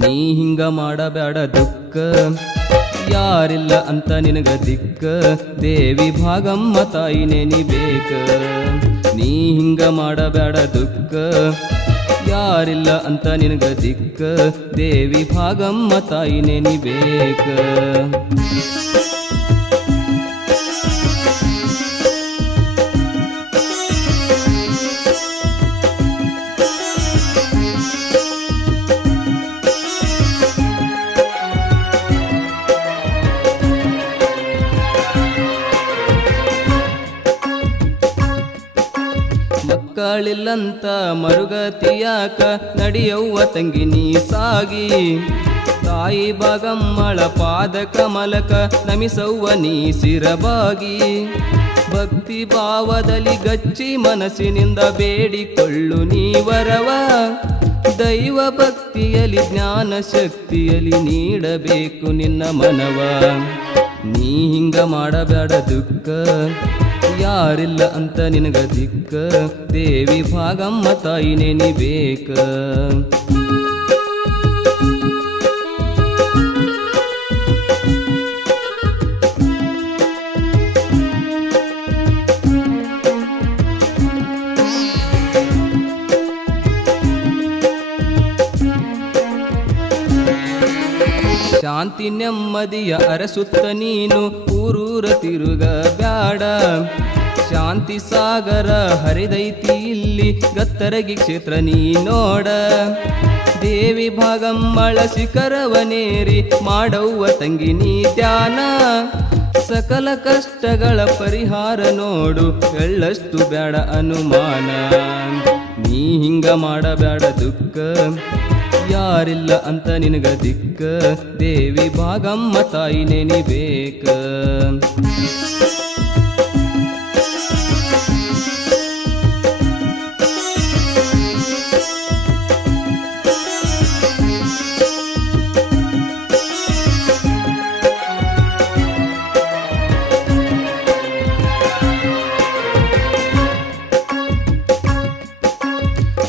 ನೀ ಹಿಂಗ ಮಾಡಬೇಡ ದುಃಖ ಯಾರಿಲ್ಲ ಅಂತ ನಿನಗ ದಿಕ್ಕ ದೇವಿ ಭಾಗಮ್ಮ ತಾಯಿನೇ ನೀ ಬೇಕ ನೀ ಹಿಂಗ ಮಾಡಬೇಡ ದುಃಖ ಯಾರಿಲ್ಲ ಅಂತ ನಿನಗ ದಿಕ್ಕ ದೇವಿ ಭಾಗಮ್ಮ ತಾಯಿನೇ ನೀ ಬೇಕ ಮಕ್ಕಳಿಲ್ಲಂತ ಮರುಗತಿಯಾಕ ನಡೆಯವ್ವ ತಂಗಿ ನೀ ಸಾಗಿ ತಾಯಿ ಭಾಗಮ್ಮಳ ಪಾದ ಕಮಲಕ ನಮಿಸವ್ವ ನೀ ಸಿರಬಾಗಿ ಭಕ್ತಿ ಭಾವದಲ್ಲಿ ಗಚ್ಚಿ ಮನಸ್ಸಿನಿಂದ ಬೇಡಿಕೊಳ್ಳು ನೀ ವರವ ದೈವ ಭಕ್ತಿಯಲ್ಲಿ ಜ್ಞಾನ ಶಕ್ತಿಯಲ್ಲಿ ನೀಡಬೇಕು ನಿನ್ನ ಮನವ ನೀ ಹಿಂಗ ಮಾಡಬೇಡ ದುಃಖ ಯಾರಿಲ್ಲ ಅಂತ ನಿನಗ ದಿಕ್ಕ ದೇವಿ ಭಾಗಮ್ಮ ತಾಯಿನೇ ನೀ ಬೇಕ ಶಾಂತಿ ನೆಮ್ಮದಿಯ ಅರಸುತ್ತ ನೀನು ಊರೂರ ತಿರುಗ ಬ್ಯಾಡ ಶಾಂತಿ ಸಾಗರ ಹರಿದೈತಿ ಇಲ್ಲಿ ಗತ್ತರಗಿ ಕ್ಷೇತ್ರ ನೀ ನೋಡ ದೇವಿ ಭಾಗಮ್ಮಳ ಶಿಖರವನೇರಿ ಮಾಡವ್ವ ತಂಗಿ ನೀ ಧ್ಯಾನ ಸಕಲ ಕಷ್ಟಗಳ ಪರಿಹಾರ ನೋಡು ಎಳ್ಳಷ್ಟು ಬೇಡ ಅನುಮಾನ ನೀ ಹಿಂಗ ಮಾಡಬೇಡ ದುಃಖ ಯಾರಿಲ್ಲ ಅಂತ ನಿನಗ ದಿಕ್ಕ ದೇವಿ ಭಾಗಮ್ಮ ತಾಯಿನೇ ನೀ ಬೇಕ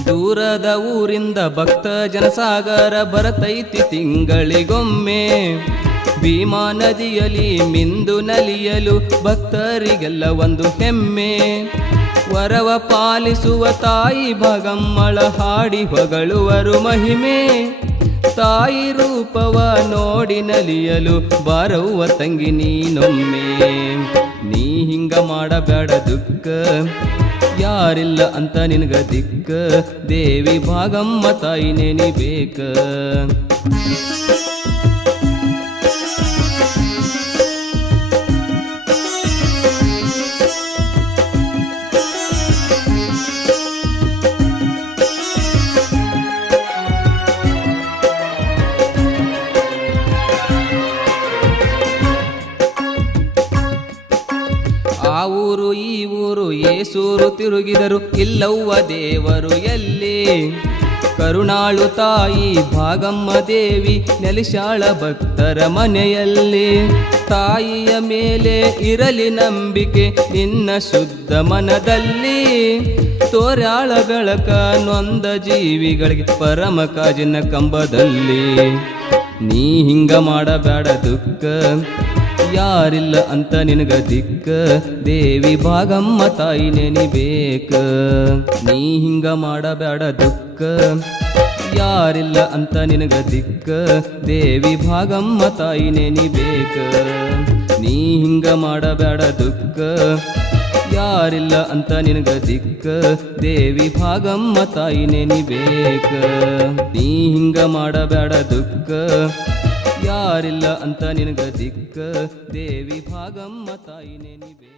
ದೂರದ ಊರಿಂದ ಭಕ್ತ ಜನಸಾಗರ ಬರತೈತಿ ತಿಂಗಳಿಗೊಮ್ಮೆ ಭೀಮಾ ನದಿಯಲ್ಲಿ ಮಿಂದು ನಲಿಯಲು ಭಕ್ತರಿಗೆಲ್ಲ ಒಂದು ಹೆಮ್ಮೆ ವರವ ಪಾಲಿಸುವ ತಾಯಿ ಭಾಗಮ್ಮಳ ಹಾಡಿ ಹೊಗಳುವರು ಮಹಿಮೆ ತಾಯಿ ರೂಪವ ನೋಡಿ ನಲಿಯಲು ಬರವ್ವ ತಂಗಿ ನೀನೊಮ್ಮೆ ನೀ ಹಿಂಗ ಮಾಡಬೇಡ ದುಃಖ ಯಾರಿಲ್ಲ ಅಂತ ನಿನಗ ದಿಕ್ಕ ದೇವಿ ಭಾಗಮ್ಮ ತಾಯಿನೇ ನೀ ಬೇಕ ಆ ಊರು ಈ ಊರು ಏಸೂರು ತಿರುಗಿದರು ಇಲ್ಲವ್ವ ದೇವರು ಎಲ್ಲಿ ಕರುಣಾಳು ತಾಯಿ ಭಾಗಮ್ಮ ದೇವಿ ನೆಲಿಶಾಳ ಭಕ್ತರ ಮನೆಯಲ್ಲಿ ತಾಯಿಯ ಮೇಲೆ ಇರಲಿ ನಂಬಿಕೆ ನಿನ್ನ ಶುದ್ಧ ಮನದಲ್ಲಿ ತೋರ್ಯಾಳ ಬೆಳಕ ನೊಂದ ಜೀವಿಗಳಿಗೆ ಪರಮ ಕಾಜಿನ ಕಂಬದಲ್ಲಿ ನೀ ಹಿಂಗ ಮಾಡಬೇಡ ದುಃಖ ಯಾರಿಲ್ಲ ಅಂತ ನಿನಗ ದಿಕ್ಕ ದೇವಿ ಭಾಗಮ್ಮ ತಾಯಿನೇ ನೀ ಬೇಕ ನೀ ಹಿಂಗ ಮಾಡಬೇಡ ದುಃಖ ಯಾರಿಲ್ಲ ಅಂತ ನಿನಗ ದಿಕ್ಕ ದೇವಿ ಭಾಗಮ್ಮ ತಾಯಿನೇ ನೀ ಬೇಕ ನೀ ಹಿಂಗ ಮಾಡಬೇಡ ದುಃಖ ಯಾರಿಲ್ಲ ಅಂತ ನಿನಗ ದಿಕ್ಕ ದೇವಿ ಭಾಗಮ್ಮ ತಾಯಿನೇ ನೀ ಬೇಕ ನೀ ಹಿಂಗ ಮಾಡಬೇಡ ದುಃಖ ಯಾರಿಲ್ಲ ಅಂತ ನಿನಗ ದಿಕ್ಕ ದೇವಿ ಭಾಗಮ್ಮ ತಾಯಿನೇ ನೀ ಬೇಕ